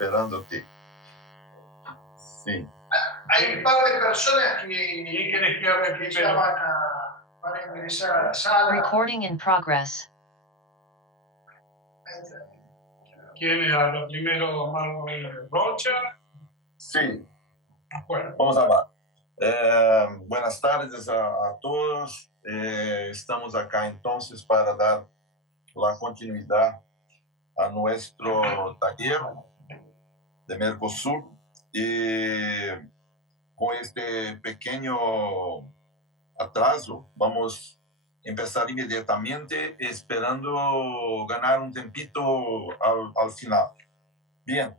esperándote. Sí. Hay un par de personas que ¿Quién querés que hable ya primero? van a ingresar a la sala. Recording in progress. ¿Quién habla primero? Manuel Rocha. Sí. Bueno, Vamos a hablar. Buenas tardes a todos. Estamos acá entonces para dar la continuidad a nuestro taller de Mercosur y con este pequeño atraso vamos a empezar inmediatamente esperando ganar un tempito al final. Bien,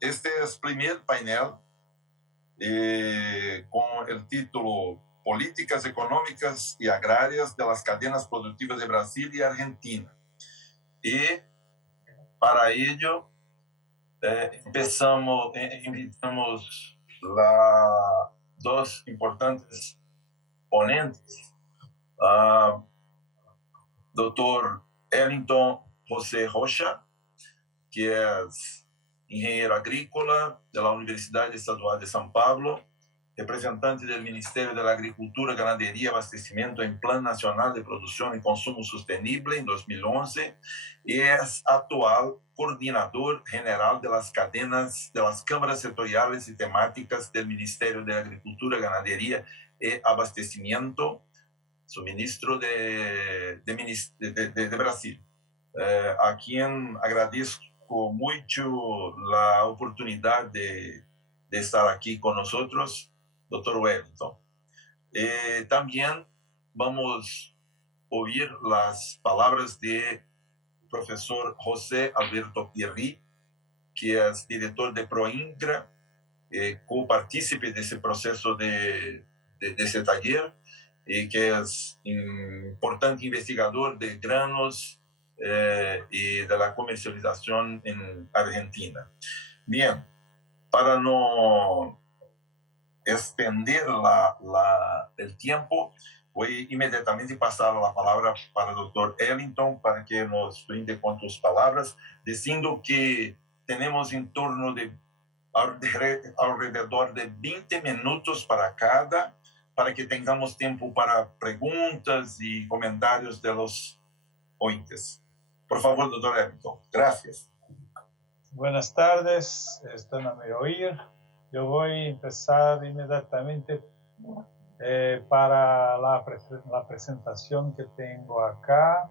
este es el primer panel con el título Políticas Económicas y Agrarias de las Cadenas Productivas de Brasil y Argentina. Y para ello invitamos dos importantes ponentes, Dr. Ellington José Rocha, que es ingeniero agrícola de la Universidad Estadual de São Paulo, representante del Ministerio de la Agricultura, Ganadería y Abastecimiento en Plan Nacional de Producción y Consumo Sostenible en 2011 y es actual coordinador general de las cadenas de las cámaras sectoriales y temáticas del Ministerio de Agricultura, Ganadería y Abastecimiento, suministro de Brasil, a quien agradezco mucho la oportunidad de estar aquí con nosotros, Dr. Wellington. También vamos a oír las palabras de profesor José Alberto Pierri, que es director de ProINCRA, copartícipe de ese proceso de ese taller, que es importante investigador de granos y de la comercialización en Argentina. Bien, para no extender el tiempo, voy inmediatamente pasar la palabra para el doctor Ellington para que nos brinde con tus palabras, diciendo que tenemos en torno de alrededor de 20 minutos para cada, para que tengamos tiempo para preguntas y comentarios de los oyentes. Por favor, doctor Ellington. Gracias. Buenas tardes, ¿están a me oír? Yo voy a empezar inmediatamente para la presentación que tengo acá.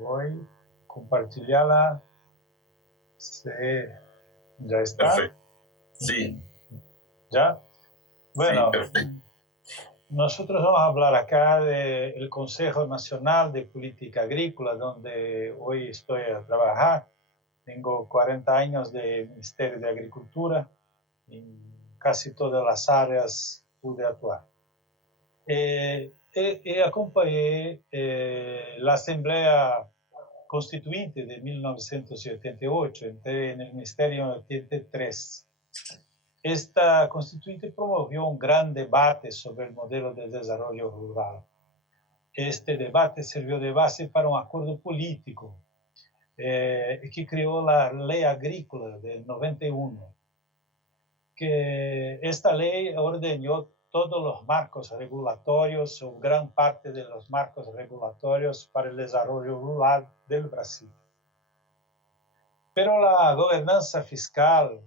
Voy a compartirla. Sí, ¿ya está? Perfecto. Sí. ¿Ya? Bueno, sí, perfecto. Nosotros vamos a hablar acá del Consejo Nacional de Política Agrícola, donde hoy estoy a trabajar. Tengo 40 años de Ministerio de Agricultura, en casi todas las áreas pude actuar. Acompañé la Asamblea Constituinte de 1988, entré en el Ministerio en 83. Esta Constituinte promovió un gran debate sobre el modelo de desarrollo rural. Este debate sirvió de base para un acuerdo político que creó la Ley Agrícola del 91, que esta ley ordenó todos los marcos regulatorios o gran parte de los marcos regulatorios para el desarrollo rural del Brasil. Pero la gobernanza fiscal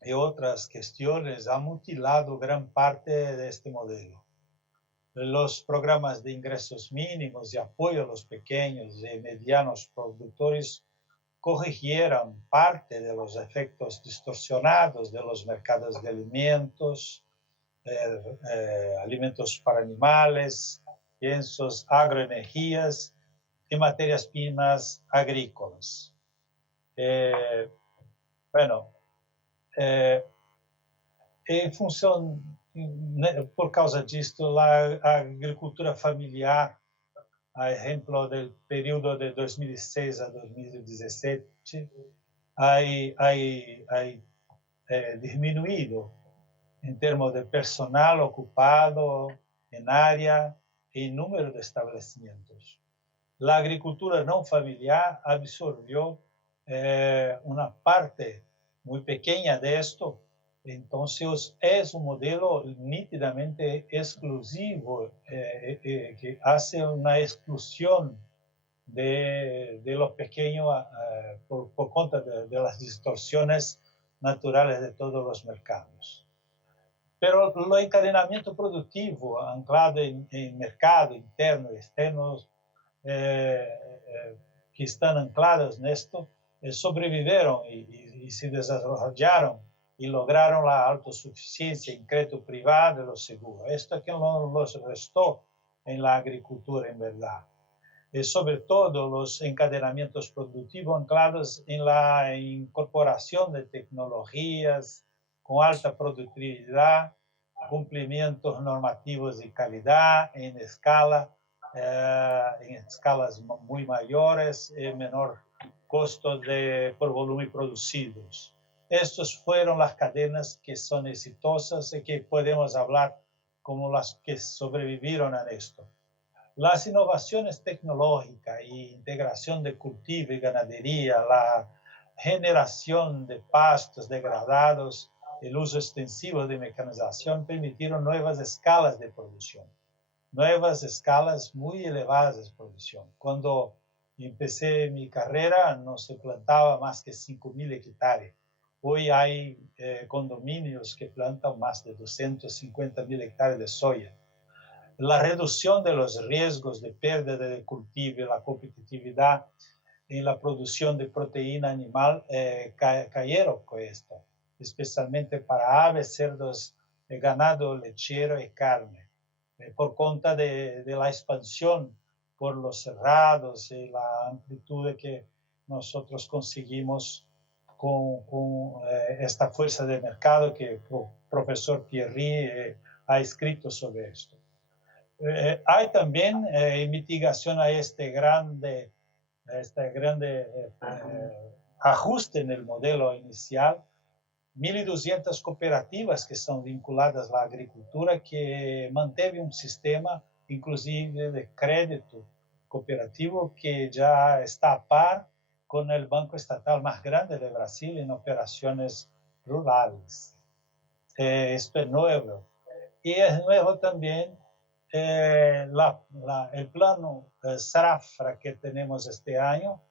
y otras cuestiones han mutilado gran parte de este modelo. Los programas de ingresos mínimos y apoyo a los pequeños y medianos productores corrigieron parte de los efectos distorsionados de los mercados de alimentos, alimentos para animales, piensos, agroenergías y materias primas agrícolas. En função, por causa disto, a agricultura familiar, a exemplo do período de 2006 a 2017, ha diminuído em termos de personal ocupado em área e número de estabelecimentos. A agricultura não familiar absorveu una parte muy pequeña de esto. Entonces es un modelo nítidamente exclusivo que hace una exclusión de los pequeños por cuenta de las distorsiones naturales de todos los mercados. Pero el encadenamiento productivo anclado en mercado interno y externo que están anclados en esto, sobrevivieron y se desarrollaron y lograron la autosuficiencia en crédito privado de los seguros. Esto que no los restó en la agricultura en verdad. Sobre todo los encadenamientos productivos anclados en la incorporación de tecnologías con alta productividad, cumplimientos normativos de calidad en escalas muy mayores y menor costo por volumen producidos. Estas fueron las cadenas que son exitosas y que podemos hablar como las que sobrevivieron a esto. Las innovaciones tecnológicas y integración de cultivo y ganadería, la generación de pastos degradados, el uso extensivo de mecanización permitieron nuevas escalas de producción, nuevas escalas muy elevadas de producción. Cuando empecé mi carrera no se plantaba más que 5.000 hectáreas. Hoy hay condominios que plantan más de 250.000 hectáreas de soya. La reducción de los riesgos de pérdida de cultivo y la competitividad en la producción de proteína animal cayeron con esto, especialmente para aves, cerdos, ganado lechero y carne, por cuenta de la expansión por los cerrados y la amplitud que nosotros conseguimos con esta fuerza de mercado que el profesor Pierri ha escrito sobre esto. Hay también mitigación a este grande ajuste en el modelo inicial. 1.200 cooperativas que son vinculadas a la agricultura que mantiene un sistema inclusive de crédito cooperativo que ya está a par con el banco estatal más grande de Brasil en operaciones rurales. Esto es nuevo. Y es nuevo también el plano Safra que tenemos este año,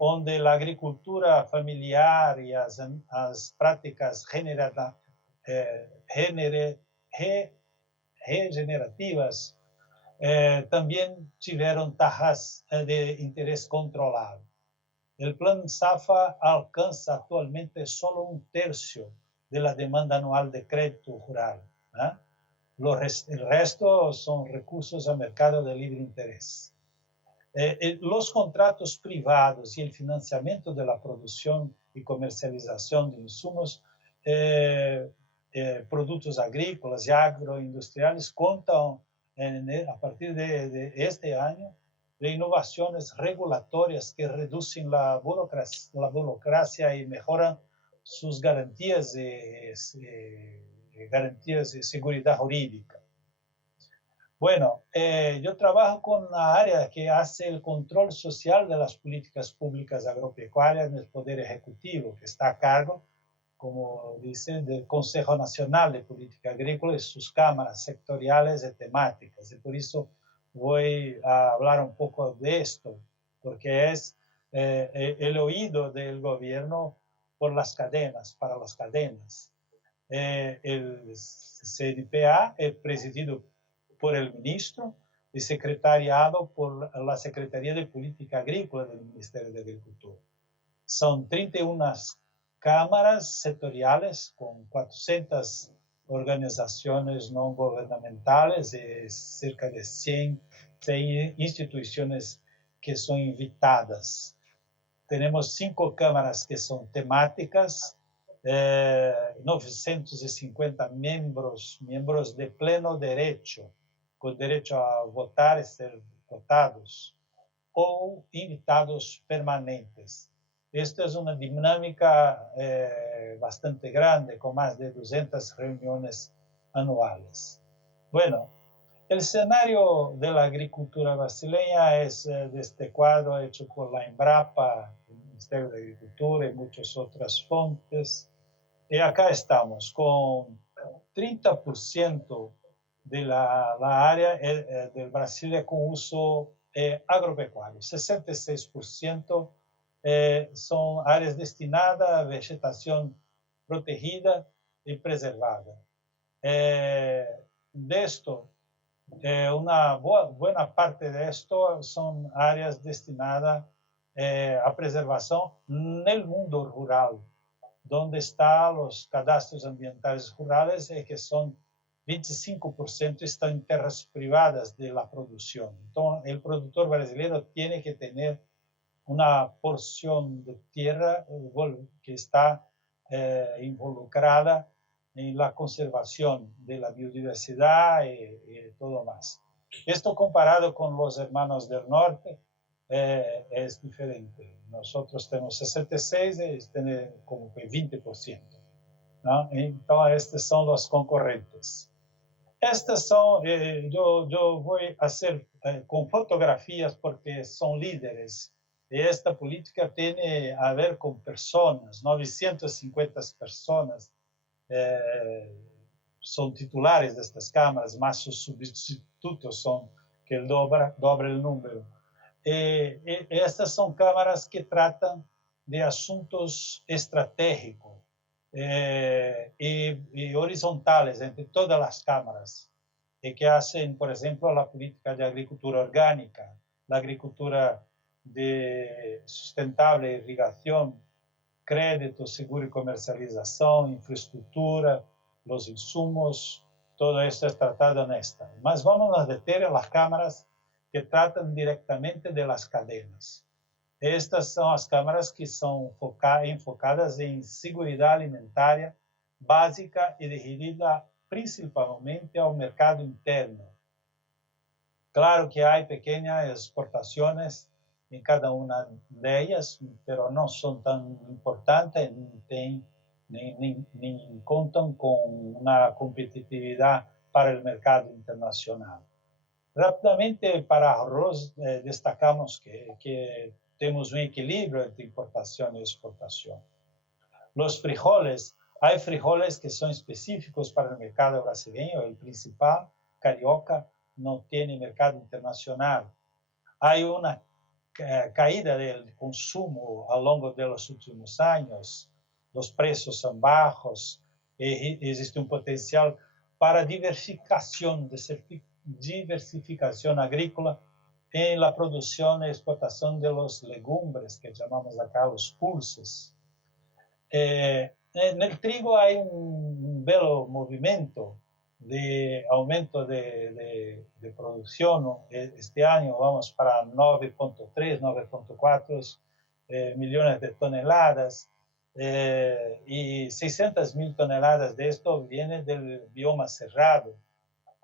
donde la agricultura familiar y las prácticas regenerativas también tuvieron tasas de interés controlado. El plan Safra alcanza actualmente solo 1/3 de la demanda anual de crédito rural. El resto son recursos a mercado de libre interés. Los contratos privados y el financiamiento de la producción y comercialización de insumos, productos agrícolas y agroindustriales cuentan a partir de este año de innovaciones regulatorias que reducen la burocracia y mejoran sus garantías de seguridad jurídica. Bueno, yo trabajo con una área que hace el control social de las políticas públicas agropecuarias en el Poder Ejecutivo, que está a cargo, como dice, del Consejo Nacional de Política Agrícola y sus cámaras sectoriales y temáticas. Y por eso voy a hablar un poco de esto, porque es el oído del gobierno por las cadenas, para las cadenas. El CNPA es presidido por el ministro y secretariado por la Secretaría de Política Agrícola del Ministerio de Agricultura. Son 31 cámaras sectoriales con 400 organizaciones no gubernamentales y cerca de 100 instituciones que son invitadas. Tenemos 5 cámaras que son temáticas, 950 miembros de pleno derecho, con derecho a votar y ser votados, o invitados permanentes. Esta es una dinámica bastante grande, con más de 200 reuniones anuales. Bueno, el escenario de la agricultura brasileña es de este cuadro hecho por la Embrapa, Ministerio de Agricultura y muchas otras fuentes. Y acá estamos con 30% de la área del Brasil con uso agropecuario. 66% son áreas destinadas a vegetación protegida y preservada. De esto, una buena parte de esto son áreas destinadas a preservación en el mundo rural, donde están los cadastros ambientales rurales, que son 25% están en tierras privadas de la producción. Entonces, el productor brasileño tiene que tener una porción de tierra que está involucrada en la conservación de la biodiversidad y todo más. Esto comparado con los hermanos del norte es diferente. Nosotros tenemos 66 y ellos tienen como que 20%. ¿No? Entonces, estos son los concurrentes. Estas son, yo voy a hacer con fotografías porque son líderes. Y esta política tiene a ver con personas, 950 personas son titulares de estas cámaras, más sus sustitutos son que el doble el número. Estas son cámaras que tratan de asuntos estratégicos y horizontales entre todas las cámaras, y que hacen, por ejemplo, la política de agricultura orgánica, la agricultura de sustentable, irrigación, crédito, seguro y comercialización, infraestructura, los insumos, todo esto es tratado en esta. Mas vamos a detener a las cámaras que tratan directamente de las cadenas. Estas son las cámaras que son enfocadas en seguridad alimentaria básica y dirigida principalmente al mercado interno. Claro que hay pequeñas exportaciones en cada una de ellas, pero no son tan importantes ni contan con una competitividad para el mercado internacional. Rápidamente, para arroz, destacamos que tenemos un equilibrio entre importación y exportación. Los frijoles, hay frijoles que son específicos para el mercado brasileño, el principal, carioca, no tiene mercado internacional. Hay una caída del consumo a lo largo de los últimos años, los precios son bajos, existe un potencial para diversificación agrícola en la producción y exportación de los legumbres, que llamamos acá los pulses. En el trigo hay un bello movimiento de aumento de producción. Este año vamos para 9.3, 9.4 millones de toneladas y 600.000 toneladas de esto viene del bioma cerrado.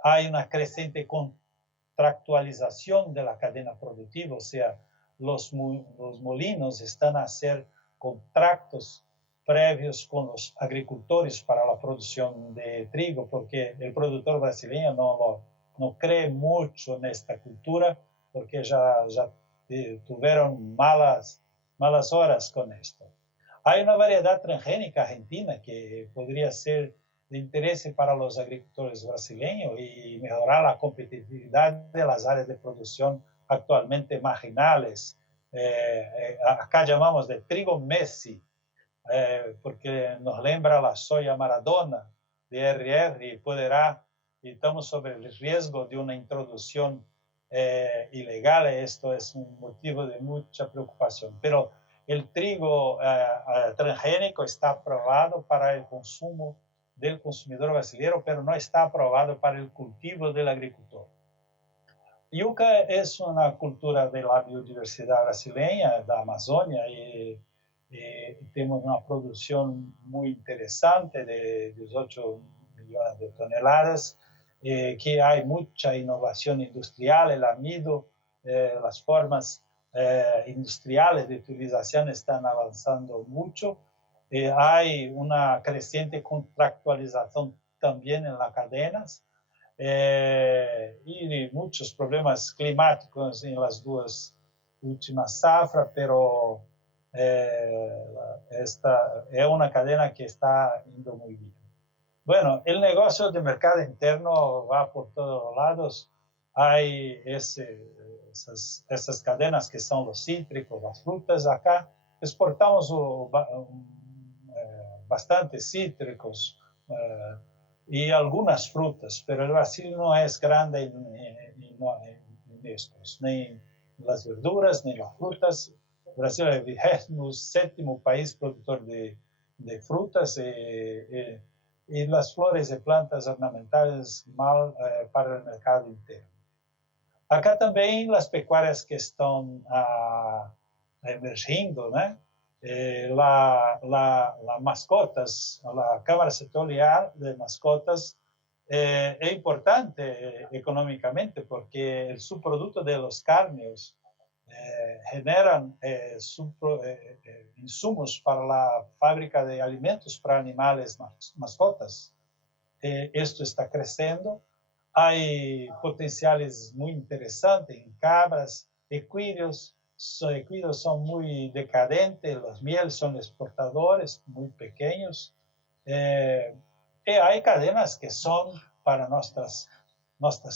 Hay una creciente contractualización de la cadena productiva, o sea, los molinos están a hacer contratos previos con los agricultores para la producción de trigo, porque el productor brasileño no cree mucho en esta cultura, porque ya tuvieron malas horas con esto. Hay una variedad transgénica argentina que podría ser de interés para los agricultores brasileños y mejorar la competitividad de las áreas de producción actualmente marginales. Acá llamamos de trigo Messi, porque nos lembra la soya Maradona de RR y estamos sobre el riesgo de una introducción ilegal. Esto es un motivo de mucha preocupación. Pero el trigo transgénico está aprobado para el consumo del consumidor brasileño, pero no está aprobado para el cultivo del agricultor. Yuca es una cultura de la biodiversidad brasileña, de la Amazonia, y tenemos una producción muy interesante de 18 millones de toneladas, que hay mucha innovación industrial, el amido, las formas industriales de utilización están avanzando mucho. Hay una creciente contractualización también en las cadenas y muchos problemas climáticos en las dos últimas safras, pero Esta es una cadena que está yendo muy bien. Bueno, el negocio de mercado interno va por todos lados. Hay esas cadenas que son los cítricos, las frutas. Acá exportamos bastantes cítricos y algunas frutas, pero el Brasil no es grande en estos, ni las verduras, ni las frutas. Brasil es el 27º país productor de frutas y las flores y plantas ornamentales mal para el mercado interno. Acá también las pecuarias que están emergiendo, ¿no? La mascotas, la Cámara Sectorial de Mascotas es importante económicamente porque el subproducto de los cárneos generan insumos para la fábrica de alimentos para animales mascotas. Esto está creciendo. Hay potenciales muy interesantes en cabras, equídeos. Los equídeos son muy decadentes, los mieles son exportadores muy pequeños. Y hay cadenas que son para nuestras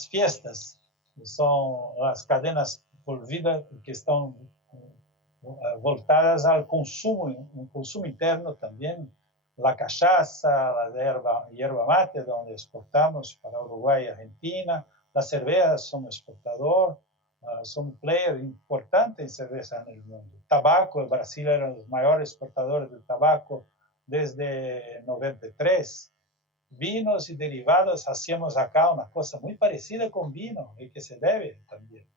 fiestas, son las cadenas que están voltadas al consumo, un consumo interno también. La cachaza, la hierba mate, donde exportamos para Uruguay y Argentina. La cerveza somos exportador, somos player importante en cerveza en el mundo. Tabaco, el Brasil era los mayores exportadores de tabaco desde 93. Vinos y derivados, hacíamos acá una cosa muy parecida con vino y que se debe también.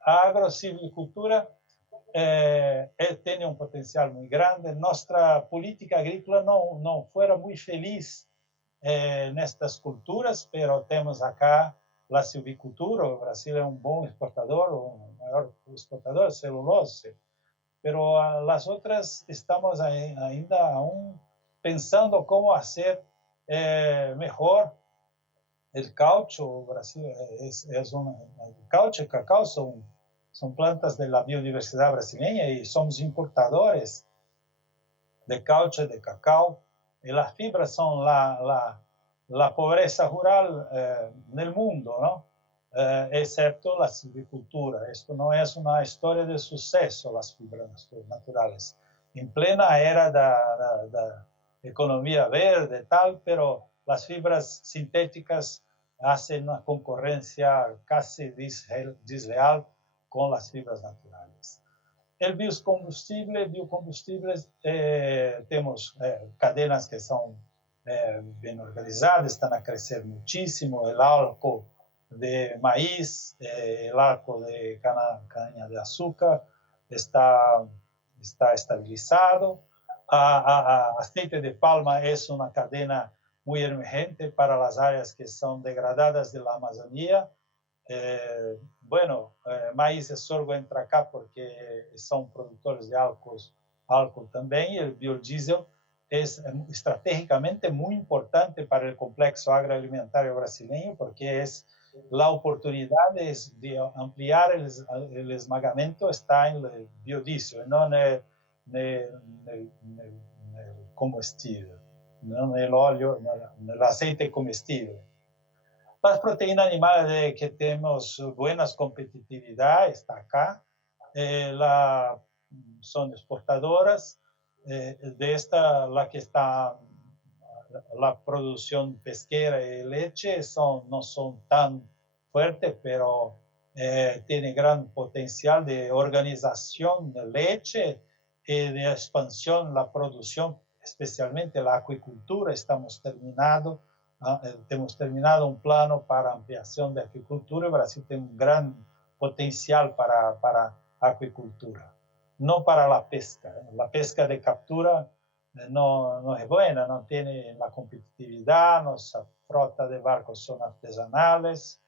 Agrosilvicultura tiene un potencial muy grande. Nuestra política agrícola no fuera muy feliz en estas culturas, pero tenemos acá la silvicultura. Brasil es un buen exportador, un mayor exportador de celulosa, pero las otras estamos ainda aún pensando cómo hacer mejor. El caucho, Brasil el caucho y cacao son plantas de la biodiversidad brasileña y somos importadores de caucho y de cacao. Y las fibras son la pobreza rural en el mundo, ¿no? Excepto la silvicultura. Esto no es una historia de suceso, las fibras naturales. En plena era de economía verde, tal, pero las fibras sintéticas hacen una concurrencia casi desleal con las fibras naturales. El biocombustibles, tenemos cadenas que son bien organizadas, están a crecer muchísimo. El arco de maíz, el arco de caña de azúcar está estabilizado. Aceite de palma es una cadena muy emergente para las áreas que son degradadas de la Amazonía. Maíz y sorgo entra acá porque son productores de álcool también, y el biodiesel es estratégicamente muy importante para el complejo agroalimentario brasileño porque es la oportunidad de ampliar el esmagamento está en el biodiesel, no en el combustible, no en el óleo, en el aceite comestible. Las proteínas animales que tenemos buenas competitividad, está acá. Son exportadoras. De esta, la que está la producción pesquera y leche no son tan fuertes, pero tiene gran potencial de organización de leche y de expansión la producción, especialmente la acuicultura. Hemos terminado un plano para ampliación de acuicultura. Brasil tiene un gran potencial para acuicultura, no para la pesca. La pesca de captura no es buena, no tiene la competitividad, nuestra flota de barcos son artesanales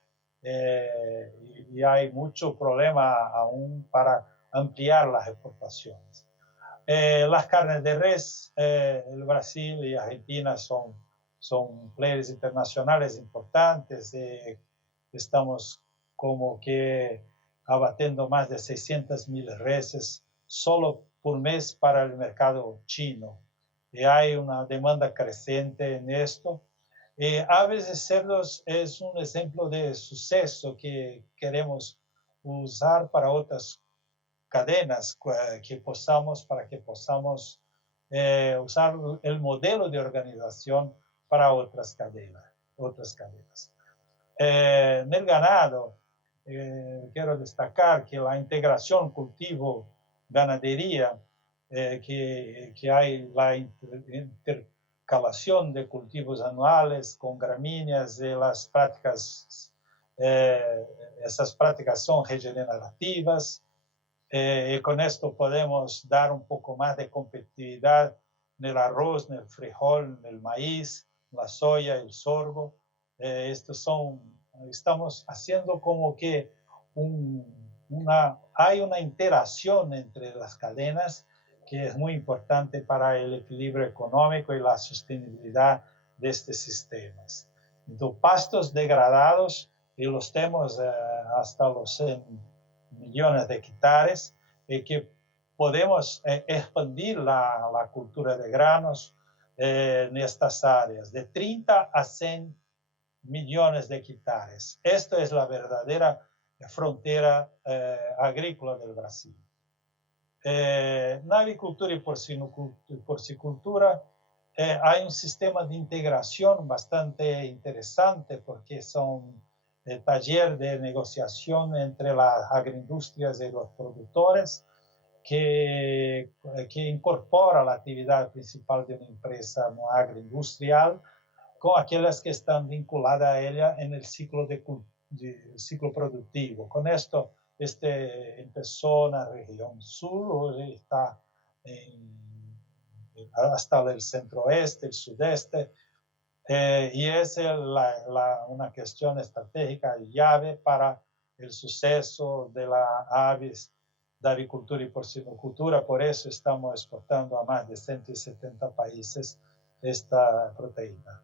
y hay mucho problema aún para ampliar las exportaciones. Las carnes de res, el Brasil y Argentina son players internacionales importantes. Estamos como que abatiendo más de 600,000 reses solo por mes para el mercado chino. Y hay una demanda creciente en esto. Aves de cerdos es un ejemplo de suceso que queremos usar para otras cadenas para que podamos usar el modelo de organización para otras cadenas. En el ganado, quiero destacar que la integración cultivo-ganadería, que hay la intercalación de cultivos anuales con gramíneas y las prácticas, esas prácticas son regenerativas. Y con esto podemos dar un poco más de competitividad en el arroz, en el frijol, en el maíz, la soya, el sorgo. Estamos haciendo como que hay una interacción entre las cadenas que es muy importante para el equilibrio económico y la sostenibilidad de estos sistemas. Entonces, pastos degradados, y los tenemos hasta los 100 millones de hectáreas, que podemos expandir la cultura de granos en estas áreas, de 30 a 100 millones de hectáreas. Esta es la verdadera frontera agrícola del Brasil. Na avicultura y porcicultura hay un sistema de integración bastante interesante porque son taller de negociación entre las agroindustrias y los productores que incorpora la actividad principal de una empresa no agroindustrial con aquellas que están vinculadas a ella en el ciclo ciclo productivo. Con esto, empezó en la región sur, hoy está hasta el centro-oeste, el sudeste, y es una cuestión estratégica y llave para el suceso de las aves de avicultura y porcinocultura. Por eso estamos exportando a más de 170 países esta proteína.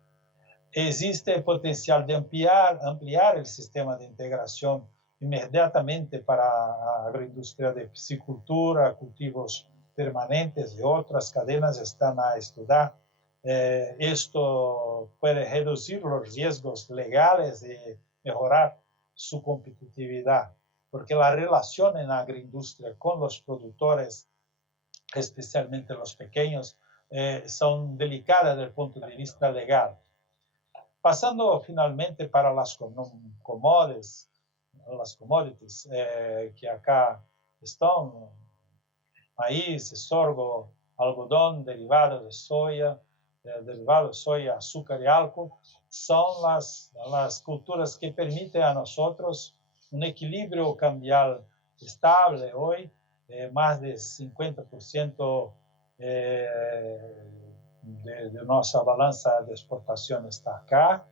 Existe el potencial de ampliar el sistema de integración inmediatamente para la agroindustria de piscicultura, cultivos permanentes y otras cadenas están a estudiar. Esto puede reducir los riesgos legales y mejorar su competitividad, porque la relación en la agroindustria con los productores, especialmente los pequeños, son delicadas desde el punto de vista legal. Pasando finalmente para las commodities, que acá están: maíz, sorgo, algodón, derivados de soya, azúcar y alcohol, son las culturas que permiten a nosotros un equilibrio cambial estable hoy. Más de 50% de nuestra balanza de exportación está acá.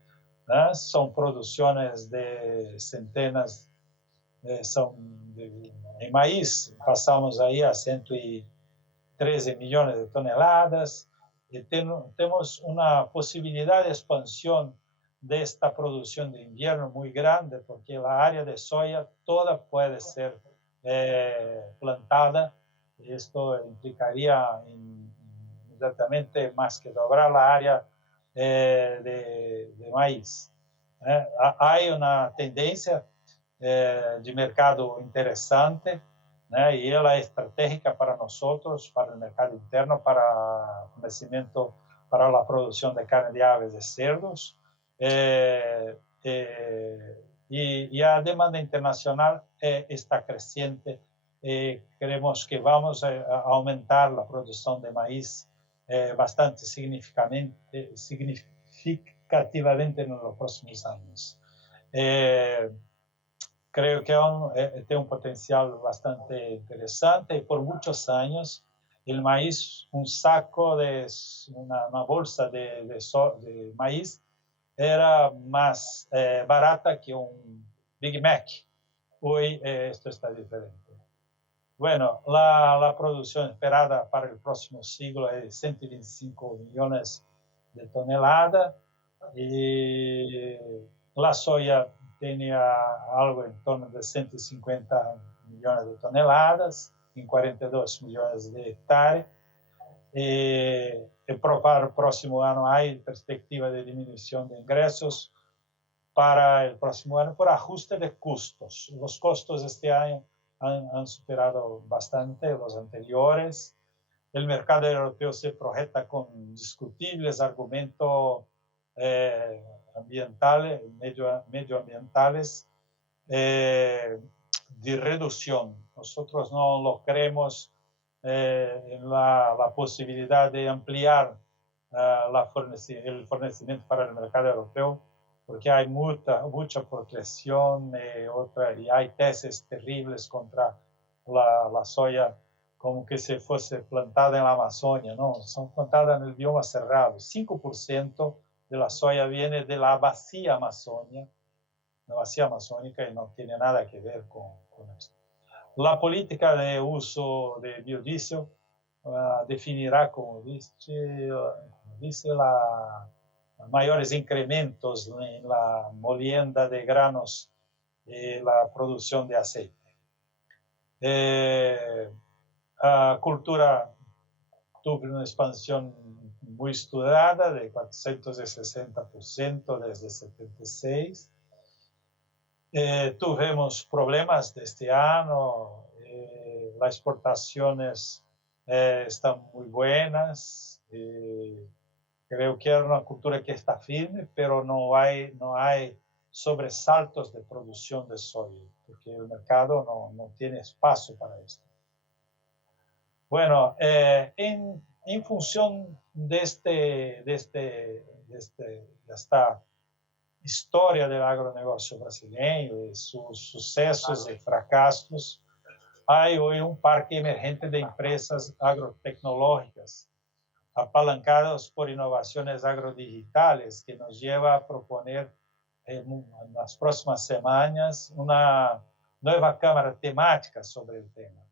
Son producciones de centenas, en maíz pasamos ahí a 113 millones de toneladas. Y tenemos una posibilidad de expansión de esta producción de invierno muy grande, porque la área de soya toda puede ser plantada. Esto implicaría inmediatamente más que doblar la área de maíz. Hay una tendencia de mercado interesante, y ella es estratégica para nosotros, para el mercado interno, para el crecimiento, para la producción de carne de aves de cerdos. Y la demanda internacional está creciente. Creemos que vamos a aumentar la producción de maíz bastante significativamente en los próximos años. Creo que tiene un potencial bastante interesante, y por muchos años el maíz, un saco de una bolsa de maíz era más barata que un Big Mac. Hoy esto está diferente. Bueno, la producción esperada para el próximo siglo es de 125 millones de toneladas, y la soya tenía algo en torno de 150 millones de toneladas, en 42 millones de hectáreas. Para el próximo año hay perspectiva de disminución de ingresos para el próximo año por ajuste de costos. Los costos este año han superado bastante los anteriores. El mercado europeo se projeta con discutibles argumentos ambientales, medioambientales de reducción. Nosotros no lo creemos en la posibilidad de ampliar el fornecimiento para el mercado europeo, porque hay mucha protección y hay tesis terribles contra la soya, como que se fuese plantada en la Amazonia. No, son plantadas en el bioma cerrado. 5% de la soya viene de la vacía Amazonia, la vacía amazónica, y no tiene nada que ver con esto. La política de uso de biodiesel definirá, como dice mayores incrementos en la molienda de granos y la producción de aceite. La cultura tuvo una expansión muy estudiada de 460% desde 76. Tuvimos problemas de este año, las exportaciones están muy buenas. Creo que es una cultura que está firme, pero no hay sobresaltos de producción de soya, porque el mercado no tiene espacio para esto. Bueno, en función de esta historia del agronegocio brasileño y sus sucesos y fracasos, hay hoy un parque emergente de empresas agrotecnológicas apalancadas por innovaciones agrodigitales que nos lleva a proponer en las próximas semanas una nueva cámara temática sobre el tema.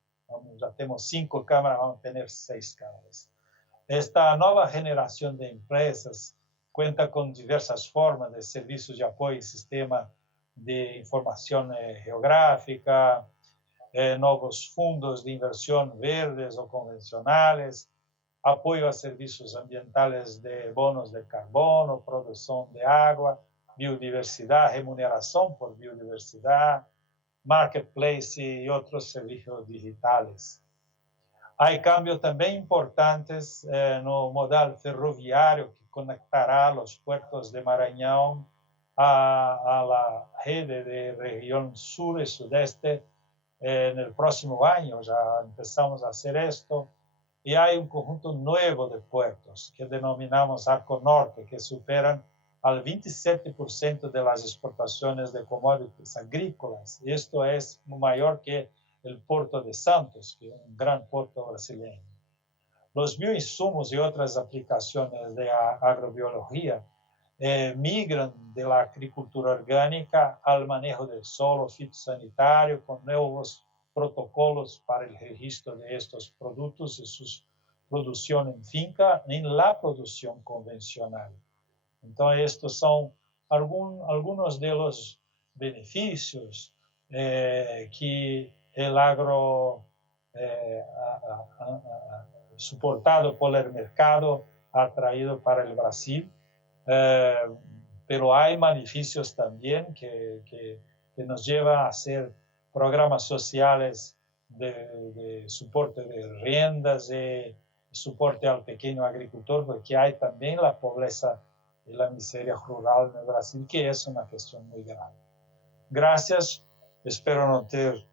Ya tenemos 5 cámaras, vamos a tener 6 cámaras. Esta nueva generación de empresas cuenta con diversas formas de servicios de apoyo y sistema de información geográfica, nuevos fondos de inversión verdes o convencionales, apoyo a servicios ambientales de bonos de carbono, producción de agua, biodiversidad, remuneración por biodiversidad, marketplace y otros servicios digitales. Hay cambios también importantes en el modal ferroviario que conectará los puertos de Maranhão a la red de región sur y sudeste en el próximo año. Ya empezamos a hacer esto. Y hay un conjunto nuevo de puertos que denominamos Arco Norte, que superan al 27% de las exportaciones de commodities agrícolas. Esto es mayor que el puerto de Santos, que es un gran puerto brasileño. Los bioinsumos y otras aplicaciones de agrobiología migran de la agricultura orgánica al manejo del suelo fitosanitario con nuevos protocolos para el registro de estos productos y su producción en finca en la producción convencional. Entonces, estos son algunos de los beneficios que el agro soportado por el mercado ha traído para el Brasil, pero hay beneficios también que nos llevan a hacer programas sociales de soporte de rendas y soporte al pequeño agricultor, porque hay también la pobreza y la miseria rural en el Brasil, que es una cuestión muy grave. Gracias, espero no ter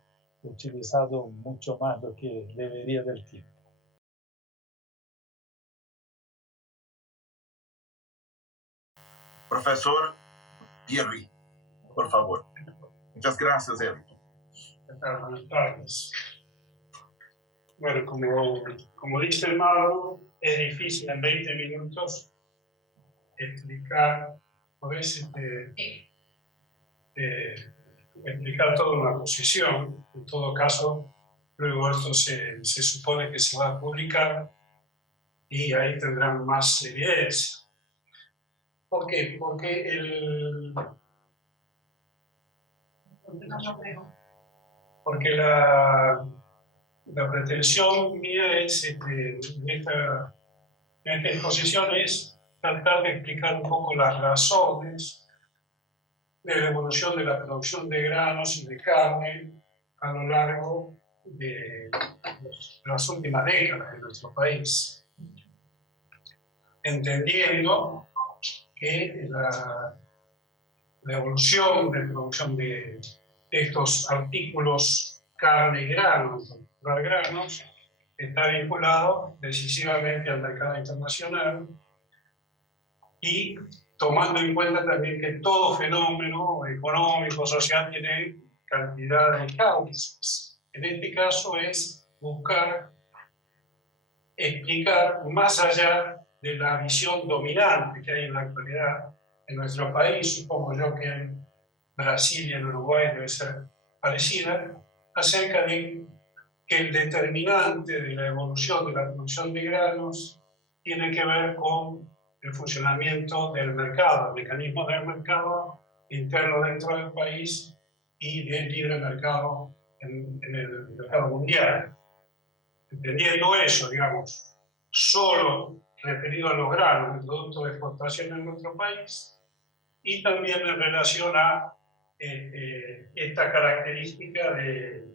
utilizado mucho más de lo que debería del tiempo. Profesor Pierri, por favor. Muchas gracias, Eric. Buenas tardes. Bueno, como dice Mauro, es difícil en 20 minutos explicar toda una posición. En todo caso, luego esto se supone que se va a publicar y ahí tendrán más evidencia. ¿Por qué? Porque La pretensión mía es, en esta exposición, es tratar de explicar un poco las razones de la evolución de la producción de granos y de carne a lo largo de las últimas décadas en nuestro país, entendiendo que la evolución de producción de estos artículos, carne y granos, está vinculado decisivamente al mercado internacional y tomando en cuenta también que todo fenómeno económico, social, tiene cantidad de causas. En este caso es buscar explicar más allá de la visión dominante que hay en la actualidad en nuestro país, supongo yo que en Brasil y en Uruguay debe ser parecida, acerca de que el determinante de la evolución de la producción de granos tiene que ver con el funcionamiento del mercado, el mecanismo del mercado interno dentro del país y del libre mercado en el mercado mundial. Entendiendo eso, digamos, solo referido a los granos, el producto de exportación en nuestro país, y también en relación a esta característica de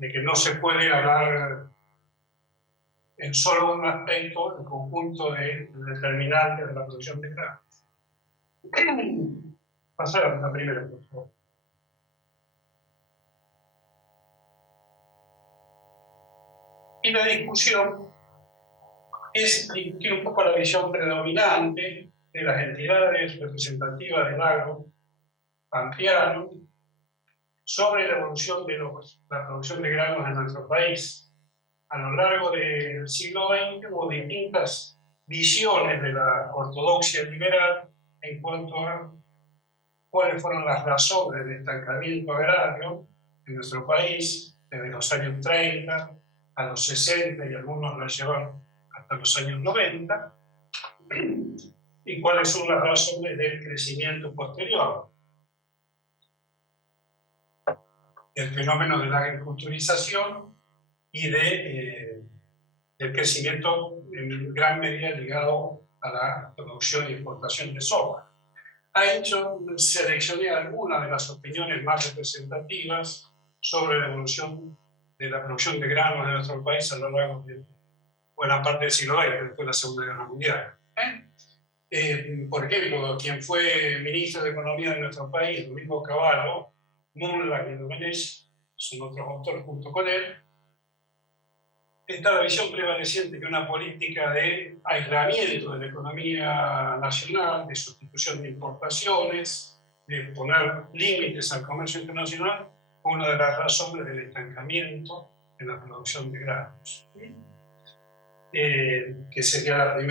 que no se puede hablar en solo un aspecto, el conjunto de determinantes de la producción de granos. Pasar a la primera, por favor. Y la discusión es discutir un poco la visión predominante de las entidades representativas del agro pampeano sobre la evolución de la producción de granos en nuestro país. A lo largo del siglo XX hubo distintas visiones de la ortodoxia liberal en cuanto a cuáles fueron las razones del estancamiento agrario en nuestro país desde los años 30 a los 60 y algunos la llevaron hasta los años 90, y cuáles son las razones del crecimiento posterior. El fenómeno de la agriculturización y del crecimiento en gran medida ligado a la producción y exportación de soja. Seleccioné algunas de las opiniones más representativas sobre la evolución de la producción de granos de nuestro país a lo largo de buena parte del siglo XX, después de la Segunda Guerra Mundial. Por ejemplo, quien fue ministro de Economía de nuestro país, Domingo Cavallo, Moonlight y Domenech, son otros autores junto con él, está la visión prevaleciente que una política de aislamiento de la economía nacional, de sustitución de importaciones, de poner límites al comercio internacional, fue una de las razones del estancamiento en la producción de granos. Que sería el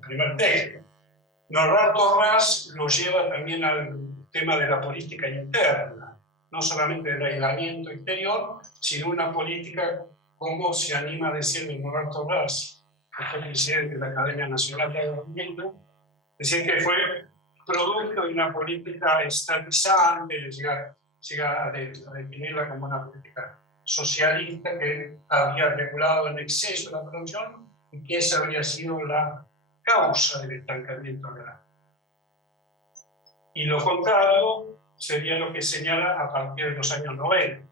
primer texto. Norberto Ras lo lleva también al tema de la política interna, no solamente del aislamiento exterior, sino una política, como se anima a decir de Norberto Ras, que fue presidente de la Academia Nacional de Agronomía, decir que fue producto de una política estatizante, llega a definirla como una política socialista que había regulado en exceso la producción y que esa habría sido la causa del estancamiento agrario. Y lo contrario sería lo que señala a partir de los años 90.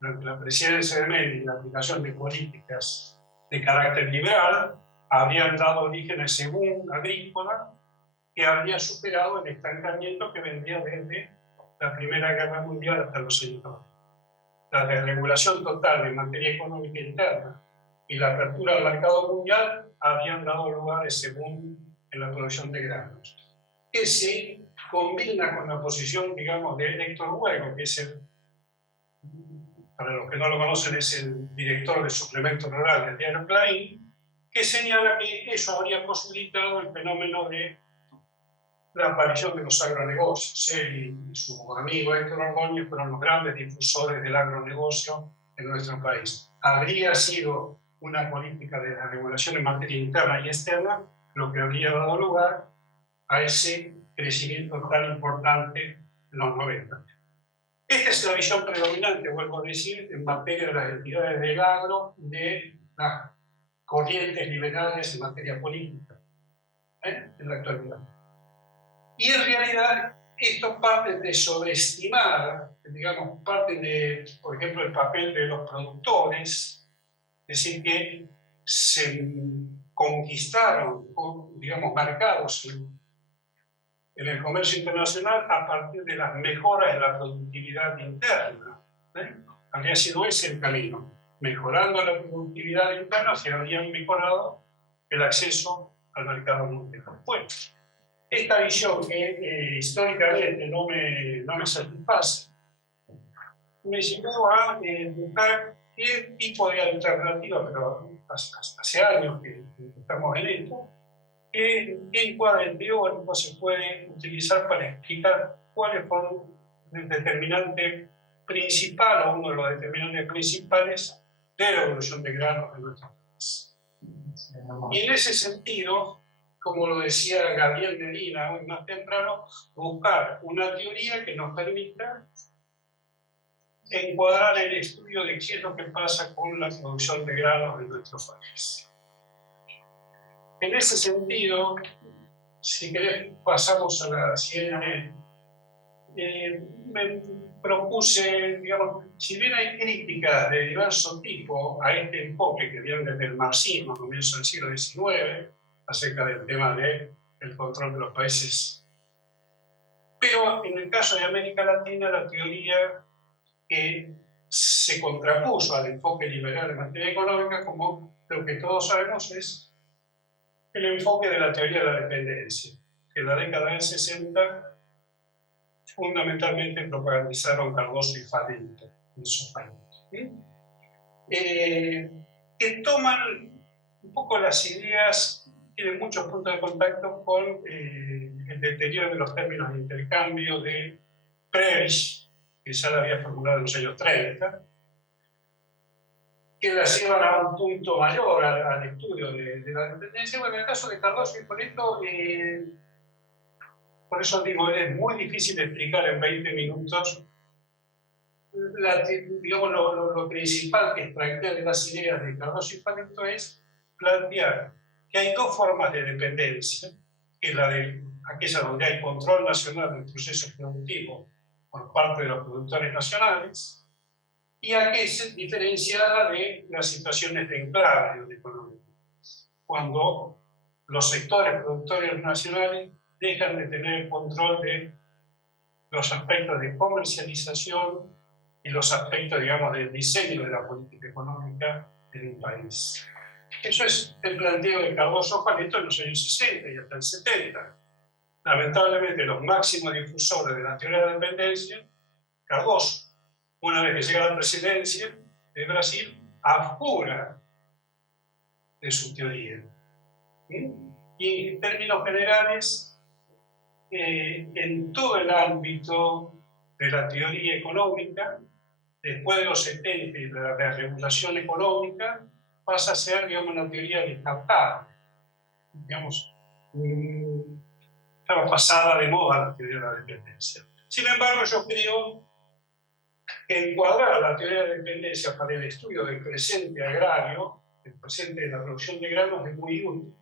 Durante la presidencia de Menem y la aplicación de políticas de carácter liberal habrían dado origen a ese boom agrícola que habría superado el estancamiento que vendría desde la Primera Guerra Mundial hasta los años 90. La desregulación total en materia económica interna y la apertura al mercado mundial habían dado lugar a ese boom en la producción de granos, que se combina con la posición, digamos, de Héctor Huego, que es para los que no lo conocen, es el director del suplemento rural del diario Clarín, que señala que eso habría posibilitado el fenómeno de la aparición de los agronegocios. Él y su amigo Héctor Ordóñez fueron los grandes difusores del agronegocio en nuestro país. Habría sido una política de la regulación en materia interna y externa lo que habría dado lugar a ese crecimiento tan importante en los 90. Esta es la visión predominante, vuelvo a decir, en materia de las entidades del agro, de las corrientes liberales en materia política, en la actualidad. Y en realidad esto parte de sobreestimar, digamos, parte de, por ejemplo, el papel de los productores, es decir, que se conquistaron, digamos, mercados en el comercio internacional a partir de las mejoras en la productividad interna. Habría sido ese el camino. Mejorando la productividad interna se habrían mejorado el acceso al mercado mundial. Bueno, esta visión que históricamente no me satisface me llevó a buscar qué tipo de alternativa, pero hace años que estamos en esto, qué encuadre teórico se puede utilizar para explicar cuáles fueron el determinante principal o uno de los determinantes principales de la evolución de granos en nuestro país. Y en ese sentido, como lo decía Gabriel Medina hoy más temprano, buscar una teoría que nos permita encuadrar el estudio de qué es lo que pasa con la producción de granos en nuestro país. En ese sentido, si querés, pasamos a la siguiente. Me propuse, digamos, si bien hay críticas de diverso tipo a este enfoque que viene desde el marxismo a comienzos del siglo XIX, acerca del tema del control de los países, pero en el caso de América Latina, la teoría que se contrapuso al enfoque liberal en materia económica, como lo que todos sabemos, es el enfoque de la teoría de la dependencia, que en la década del 60 fundamentalmente propagandizaron Cardoso y Fadento en su país, que toman un poco las ideas, tienen muchos puntos de contacto con el deterioro de los términos de intercambio de Prebisch, que ya la había formulado en los años 30, que las llevan a un punto mayor al estudio de la dependencia. Bueno, en el caso de Cardoso y Fadento, por eso digo, es muy difícil explicar en 20 minutos digamos, lo principal que extraer de las ideas de Cardoso y Fadento es plantear que hay dos formas de dependencia, que es la de aquella donde hay control nacional del proceso productivo por parte de los productores nacionales, y aquella diferenciada de las situaciones de enclave económico, cuando los sectores productores nacionales dejan de tener el control de los aspectos de comercialización y los aspectos, digamos, del diseño de la política económica en un país. Eso es el planteo de Cardoso Fadento en los años 60 y hasta el 70. Lamentablemente, los máximos difusores de la teoría de la dependencia, Cardoso, una vez que llega a la presidencia de Brasil, apura de su teoría. Y en términos generales, en todo el ámbito de la teoría económica, después de los 70 y de la regulación económica, pasa a ser, digamos, una teoría descartada. Digamos, estaba pasada de moda la teoría de la dependencia. Sin embargo, yo creo que encuadrar la teoría de la dependencia para el estudio del presente agrario, el presente de la producción de granos, es muy útil,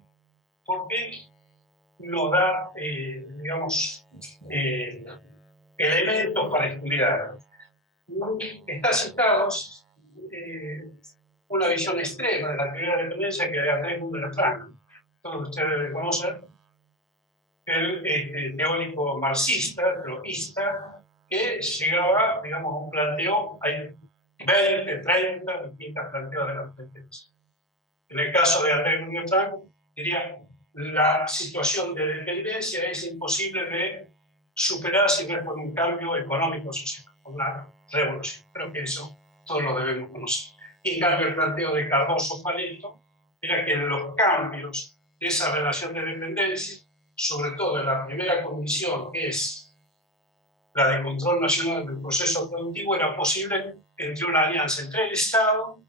porque nos da, digamos, elementos para estudiar. Está citado una visión extrema de la teoría de la dependencia que de Andrés Gundler-Frank. Todos ustedes deben conocer el teórico marxista, troquista, que llegaba, digamos, a un planteo, hay 20, 30 distintas planteos de la dependencia. En el caso de Andrés Gundler-Frank, diría, la situación de dependencia es imposible de superar si no es por un cambio económico-social, por una revolución. Creo que eso todos lo debemos conocer. Y en cambio el planteo de Cardoso Fadento era que los cambios de esa relación de dependencia, sobre todo en la primera condición, que es la de control nacional del proceso productivo, era posible entre una alianza entre el Estado